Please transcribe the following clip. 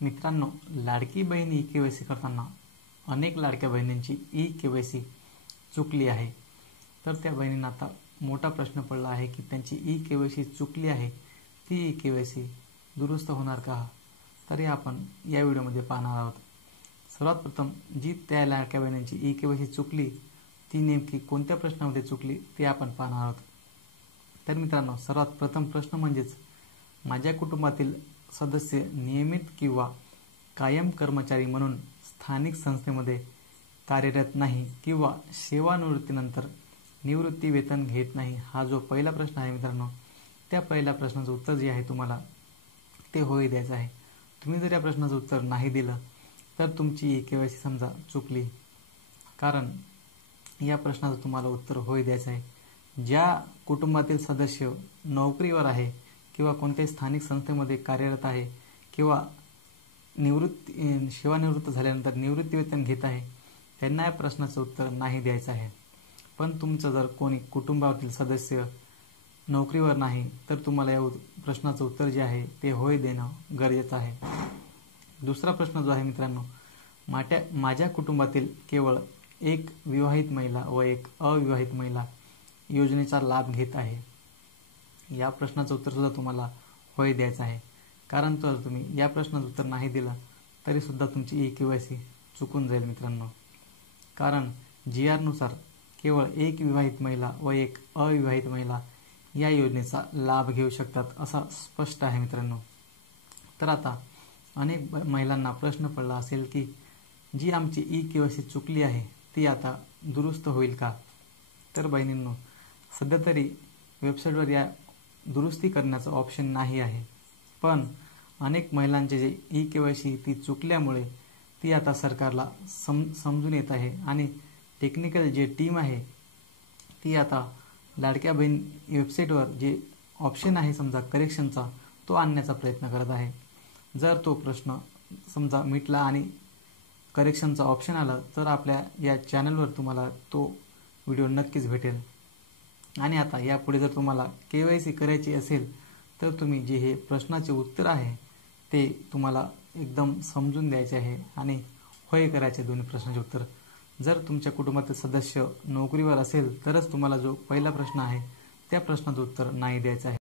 मित्रांनो, Ladki Bahin e KYC करताना अनेक लाडक्या बहिणींची ई केवायसी चुकली आहे। तर त्या बहिणींना आता मोठा प्रश्न पडला आहे की त्यांची ई केवायसी चुकली आहे, ती ई केवायसी दुरुस्त होणार का? तर आपण या व्हिडिओमध्ये पाहणार आहोत। सर्वात प्रथम जी त्या लाडक्या बहिणींची ई केवायसी चुकली ती नेमकी कोणत्या प्रश्नामध्ये चुकली ते आपण पाहणार आहोत। तर मित्रांनो, सर्वात प्रथम प्रश्न म्हणजेच माझ्या कुटुंबातील सदस्य नियमित किंवा कायम कर्मचारी म्हणून स्थानिक संस्थेमध्ये कार्यरत नाही किंवा सेवानिवृत्तीनंतर निवृत्ती वेतन घेत नाही, हा जो पहिला प्रश्न आहे मित्रांनो, त्या पहिल्या प्रश्नाचं उत्तर जे आहे तुम्हाला ते होय द्यायचं आहे। तुम्ही जर या प्रश्नाचं उत्तर नाही दिलं तर तुमची ई केवायसी समजा चुकली, कारण या प्रश्नाचं तुम्हाला उत्तर होय द्यायचं आहे। ज्या कुटुंबातील सदस्य नोकरीवर आहे किंवा कोणत्याही स्थानिक संस्थेमध्ये कार्यरत आहे किंवा सेवानिवृत्त झाल्यानंतर निवृत्ती वेतन घेत आहे त्यांना या प्रश्नाचं उत्तर नाही द्यायचं आहे। पण तुमचं जर कोणी कुटुंबातील सदस्य नोकरीवर नाही तर तुम्हाला या प्रश्नाचं उत्तर जे आहे ते होय देणं गरजेचं आहे। दुसरा प्रश्न जो आहे मित्रांनो, माझ्या कुटुंबातील केवळ एक विवाहित महिला व एक अविवाहित महिला योजनेचा लाभ घेत आहे, या प्रश्नाचं उत्तर सुद्धा तुम्हाला होय द्यायचं आहे। कारण जर तुम्ही या प्रश्नाचं उत्तर नाही दिलं तरी सुद्धा तुमची ई केवायसी चुकून जाईल मित्रांनो। कारण GR नुसार केवळ एक विवाहित महिला व एक अविवाहित महिला या योजनेचा लाभ घेऊ शकतात असं स्पष्ट आहे मित्रांनो। तर आता अनेक महिलांना प्रश्न पडला असेल की जी आमची ई केवायसी चुकली आहे ती आता दुरुस्त होईल का? तर बहिणींनो, सध्या तरी वेबसाईटवर या दुरुस्ती करण्याचं ऑप्शन नाही आहे, पण अनेक महिलांचे जे ई केवायसी ती चुकल्यामुळे ती आता सरकारला समजून येत आहे आणि टेक्निकल जे टीम आहे ती आता लाडक्या बहीण वेबसाईटवर जे ऑप्शन आहे समजा करेक्शनचा तो आणण्याचा प्रयत्न करत आहे। जर तो प्रश्न समजा मिटला आणि करेक्शनचा ऑप्शन आलं तर आपल्या या चॅनलवर तुम्हाला तो व्हिडिओ नक्कीच भेटेल। आणि आता यापुढे जर तुम्हाला केवायसी करायची असेल तर तुम्ही जे हे प्रश्नाचे उत्तर आहे ते तुम्हाला एकदम समजून द्यायचे आहे आणि होय करायचे दोन्ही प्रश्नाचे उत्तर। जर तुमच्या कुटुंबातील सदस्य नोकरीवर असेल तरच तुम्हाला जो पहिला प्रश्न आहे त्या प्रश्नाचं उत्तर नाही द्यायचं आहे।